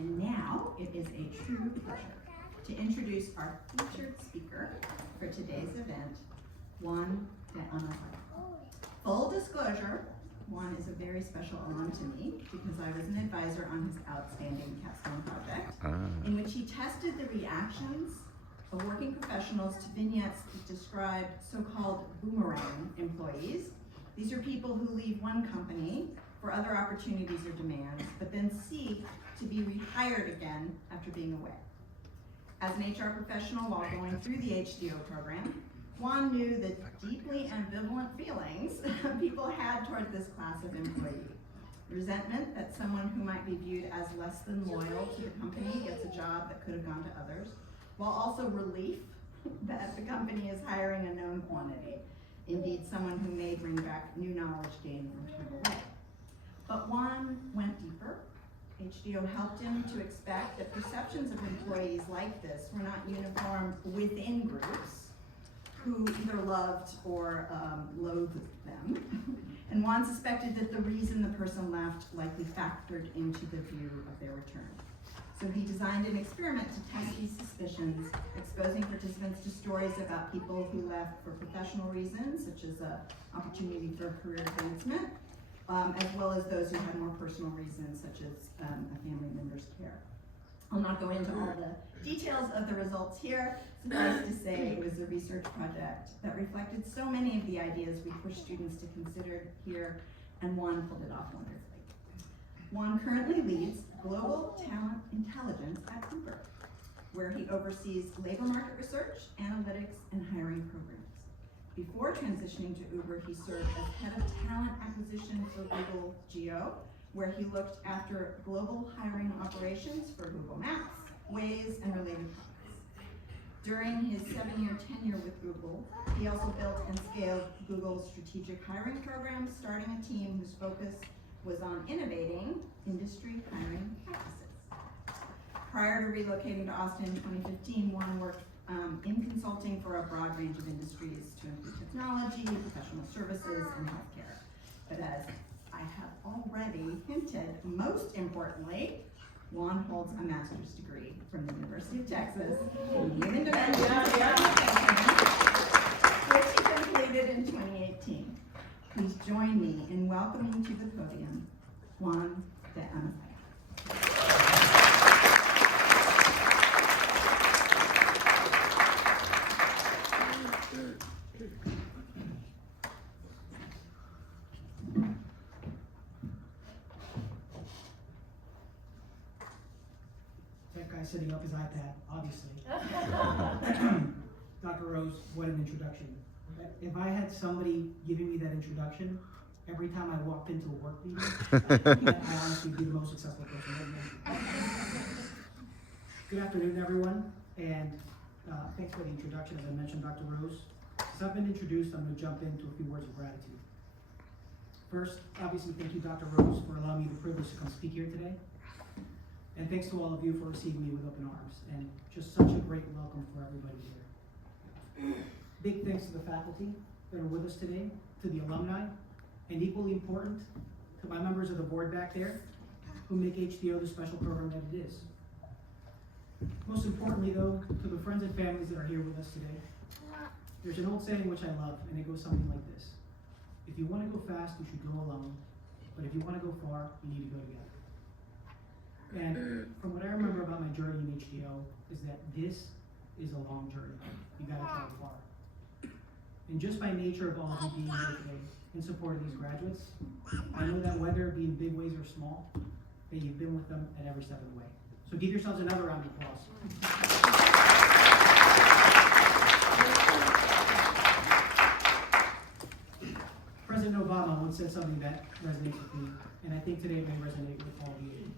And now it is a true pleasure to introduce our featured speaker for today's event, Juan de Ana. Full disclosure, Juan is a very special alum to me because I was an advisor on his outstanding capstone project, in which he tested the reactions of working professionals to vignettes that describe so-called boomerang employees. These are people who leave one company for other opportunities or demands, but then seek to be rehired again after being away. As an HR professional while going through the HDO program, Juan knew the deeply ambivalent feelings people had toward this class of employee. Resentment that someone who might be viewed as less than loyal to the company gets a job that could have gone to others, while also relief that the company is hiring a known quantity, indeed someone who may bring back new knowledge gained from time away. But Juan went deeper. HDO helped him to expect that perceptions of employees like this were not uniform within groups who either loved or loathed them. And Juan suspected that the reason the person left likely factored into the view of their return. So he designed an experiment to test these suspicions, exposing participants to stories about people who left for professional reasons, such as an opportunity for career advancement, as well as those who had more personal reasons, such as a family member's care. I'll not go into all the details of the results here. Suffice to say, it was a research project that reflected so many of the ideas we push students to consider here, and Juan pulled it off wonderfully. Juan currently leads Global Talent Intelligence at Uber, where he oversees labor market research, analytics, and hiring programs. Before transitioning to Uber, he served as head of talent acquisition for Google Geo, where he looked after global hiring operations for Google Maps, Waze, and related products. During his 7-year tenure with Google, he also built and scaled Google's strategic hiring program, starting a team whose focus was on innovating industry hiring practices. Prior to relocating to Austin in 2015, Juan worked in consulting for a broad range of industries to include technology, professional services, and healthcare. But as I have already hinted, most importantly, Juan holds a master's degree from the University of Texas in Human Dimensions, which he completed in 2018. Please join me in welcoming to the podium, Juan de Ana. That guy setting up his iPad, obviously. Dr. Rose, what an introduction. If I had somebody giving me that introduction every time I walked into a work meeting, I honestly would be the most successful person ever. Good afternoon, everyone, and thanks for the introduction. As I mentioned, Dr. Rose. Since I've been introduced, I'm going to jump into a few words of gratitude. First, obviously, thank you, Dr. Rose, for allowing me the privilege to come speak here today. And thanks to all of you for receiving me with open arms, and just such a great welcome for everybody here. Big thanks to the faculty that are with us today, to the alumni, and equally important, to my members of the board back there, who make HDO the special program that it is. Most importantly though, to the friends and families that are here with us today, there's an old saying which I love, and it goes something like this. If you want to go fast, you should go alone, but if you want to go far, you need to go together. And from what I remember about my journey in HDO, is that this is a long journey. You gotta travel far. And just by nature of all of you being here today in support of these graduates, I know that whether it be in big ways or small, that you've been with them at every step of the way. So give yourselves another round of applause. President Obama once said something that resonates with me, and I think today it may resonate with all of you.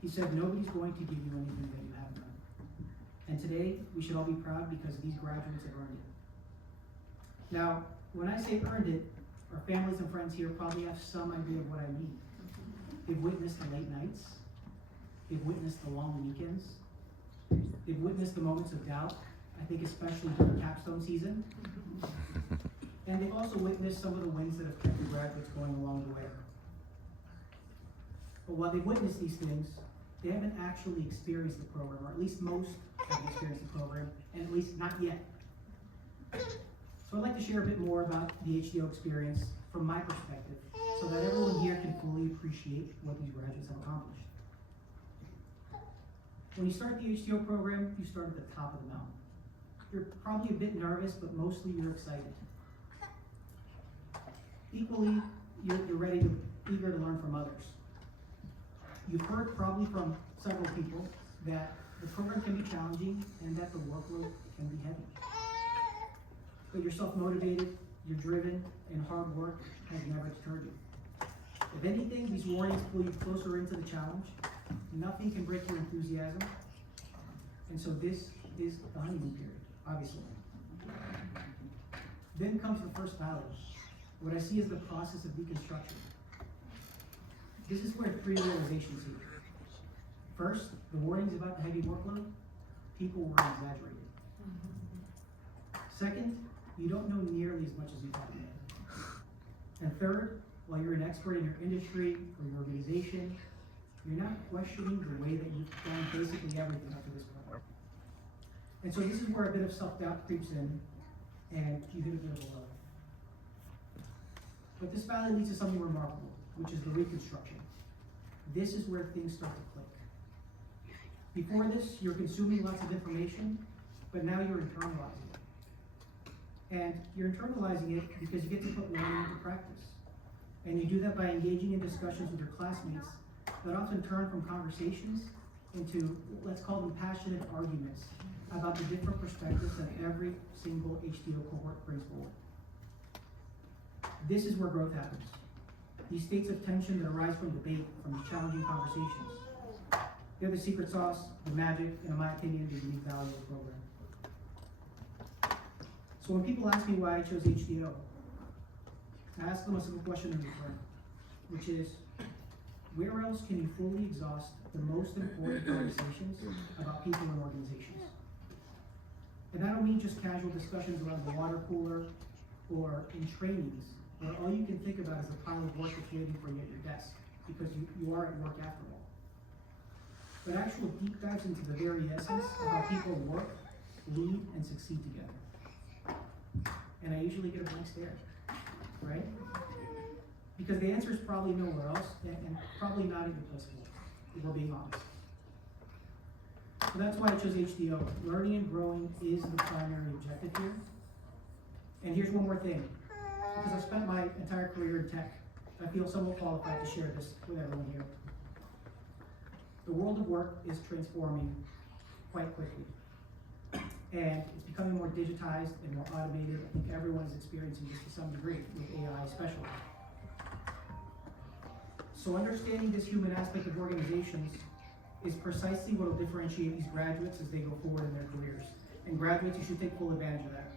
He said, nobody's going to give you anything that you haven't done. And today, we should all be proud because these graduates have earned it. Now, when I say earned it, our families and friends here probably have some idea of what I mean. They've witnessed the late nights. They've witnessed the long weekends. They've witnessed the moments of doubt, I think especially during capstone season. And they've also witnessed some of the wins that have kept the graduates going along the way. But while they've witnessed these things, they haven't actually experienced the program, or at least most haven't experienced the program, and at least not yet. So I'd like to share a bit more about the HDO experience from my perspective, so that everyone here can fully appreciate what these graduates have accomplished. When you start the HDO program, you start at the top of the mountain. You're probably a bit nervous, but mostly you're excited. Equally, you're eager to learn from others. You've heard probably from several people that the program can be challenging and that the workload can be heavy. But you're self-motivated, you're driven, and hard work has never deterred you. If anything, these warnings pull you closer into the challenge. Nothing can break your enthusiasm. And so this is the honeymoon period, obviously. Then comes the first valley. What I see is the process of deconstruction. This is where three realizations hit. First, the warnings about the heavy workload, people were exaggerated. Second, you don't know nearly as much as you thought you did. And third, while you're an expert in your industry or your organization, you're not questioning the way that you've done basically everything up to this point. And so this is where a bit of self-doubt creeps in, and you hit a bit of a low. But this valley leads to something remarkable, which is the reconstruction. This is where things start to click. Before this, you're consuming lots of information, but now you're internalizing it. And you're internalizing it because you get to put learning into practice. And you do that by engaging in discussions with your classmates that often turn from conversations into, let's call them passionate arguments about the different perspectives that every single HDO cohort brings forward. This is where growth happens. These states of tension that arise from debate, from these challenging conversations, they're the secret sauce, the magic, and in my opinion, the unique value of the program. So when people ask me why I chose HDO, I ask them a simple question in return, which is, where else can you fully exhaust the most important conversations about people and organizations? And I don't mean just casual discussions around the water cooler or in trainings, where all you can think about is a pile of work that's waiting for you at your desk, because you are at work after all. But actual deep dives into the very essence of how people work, lead, and succeed together. And I usually get a blank stare, right? Because the answer is probably nowhere else, and probably not in your place of work, if we're being honest. So that's why I chose HDO. Learning and growing is the primary objective here. And here's one more thing. Because I've spent my entire career in tech, I feel somewhat qualified to share this with everyone here. The world of work is transforming quite quickly. And it's becoming more digitized and more automated. I think everyone is experiencing this to some degree, with AI especially. So understanding this human aspect of organizations is precisely what will differentiate these graduates as they go forward in their careers. And graduates, you should take full advantage of that.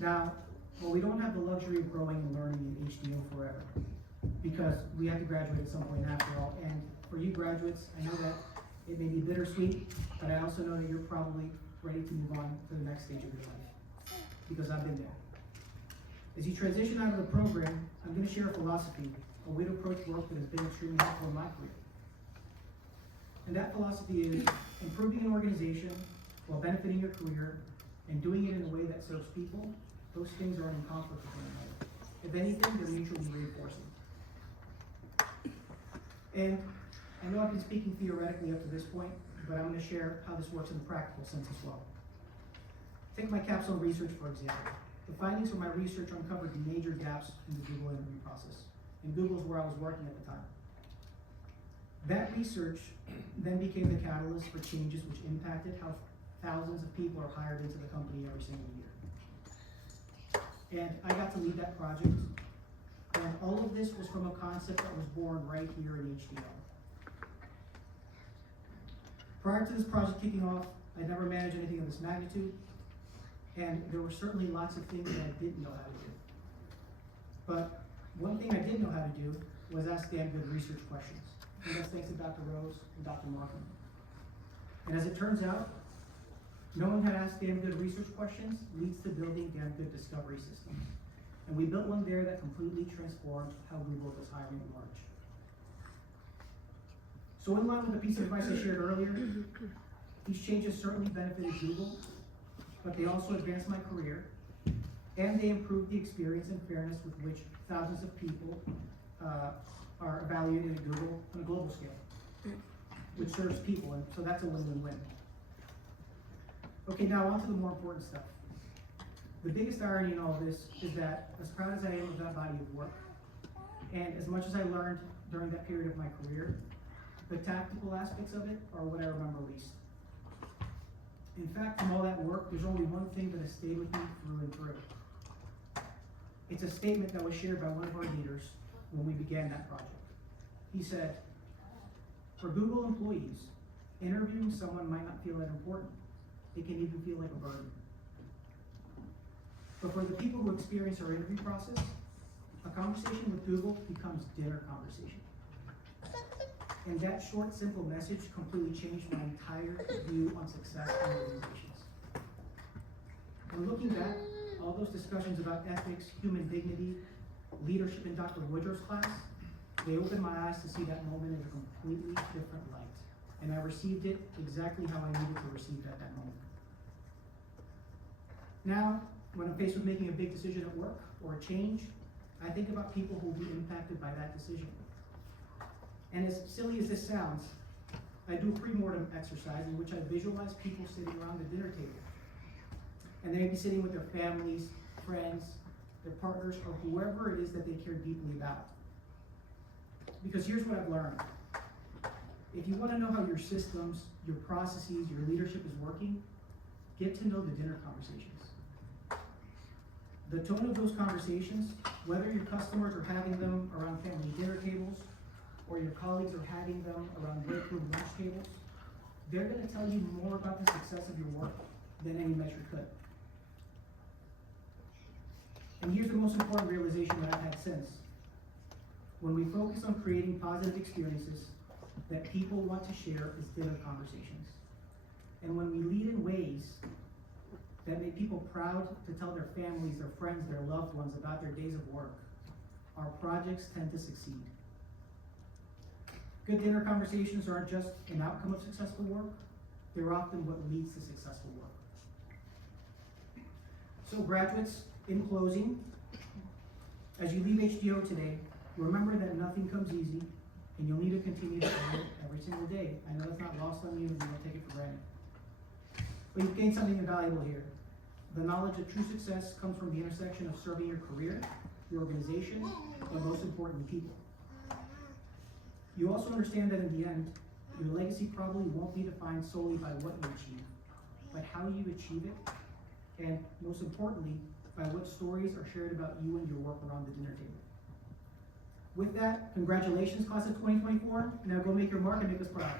Now, well, we don't have the luxury of growing and learning in HDO forever, because we have to graduate at some point after all. And for you graduates, I know that it may be bittersweet, but I also know that you're probably ready to move on to the next stage of your life, because I've been there. As you transition out of the program, I'm going to share a philosophy, a way to approach work that has been extremely helpful in my career. And that philosophy is improving an organization while benefiting your career and doing it in a way that serves people. Those things aren't in conflict with one another. If anything, they're mutually reinforcing. And I know I've been speaking theoretically up to this point, but I'm going to share how this works in the practical sense as well. Take my capstone research, for example. The findings from my research uncovered the major gaps in the Google interview process. And Google's where I was working at the time. That research then became the catalyst for changes which impacted how thousands of people are hired into the company every single year. And I got to lead that project. And all of this was from a concept that was born right here in HDO. Prior to this project kicking off, I'd never managed anything of this magnitude. And there were certainly lots of things that I didn't know how to do. But one thing I did know how to do was ask damn good research questions. And that's thanks to Dr. Rose and Dr. Markham. And as it turns out, knowing how to ask damn good research questions leads to building damn good discovery systems. And we built one there that completely transformed how Google does hiring at large. So in line with the piece of advice I shared earlier, these changes certainly benefited Google, but they also advanced my career, and they improved the experience and fairness with which thousands of people are evaluated at Google on a global scale, which serves people, and so that's a win-win-win. Okay, now on to the more important stuff. The biggest irony in all of this is that, as proud as I am of that body of work, and as much as I learned during that period of my career, the tactical aspects of it are what I remember least. In fact, from all that work, there's only one thing that has stayed with me through and through. It's a statement that was shared by one of our leaders when we began that project. He said, "For Google employees, interviewing someone might not feel that important. It can even feel like a burden. But for the people who experience our interview process, a conversation with Google becomes dinner conversation." And that short, simple message completely changed my entire view on success in organizations. And looking back, all those discussions about ethics, human dignity, leadership in Dr. Woodruff's class, they opened my eyes to see that moment in a completely different light. And I received it exactly how I needed to receive it at that moment. Now, when I'm faced with making a big decision at work or a change, I think about people who will be impacted by that decision. And as silly as this sounds, I do a pre-mortem exercise in which I visualize people sitting around the dinner table. And they may be sitting with their families, friends, their partners, or whoever it is that they care deeply about. Because here's what I've learned. If you want to know how your systems, your processes, your leadership is working, get to know the dinner conversations. The tone of those conversations, whether your customers are having them around family dinner tables, or your colleagues are having them around break room lunch tables, they're going to tell you more about the success of your work than any measure could. And here's the most important realization that I've had since. When we focus on creating positive experiences that people want to share as dinner conversations, and when we lead in ways that make people proud to tell their families, their friends, their loved ones about their days of work, our projects tend to succeed. Good dinner conversations aren't just an outcome of successful work, they're often what leads to successful work. So graduates, in closing, as you leave HDO today, remember that nothing comes easy, and you'll need to continue to earn it every single day. I know that's not lost on you, and you don't take it for granted. But you've gained something invaluable here. The knowledge that true success comes from the intersection of serving your career, your organization, and most importantly, people. You also understand that in the end, your legacy probably won't be defined solely by what you achieve, but how you achieve it, and most importantly, by what stories are shared about you and your work around the dinner table. With that, congratulations, class of 2024. Now go make your mark and make us proud.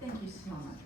Thank you so much.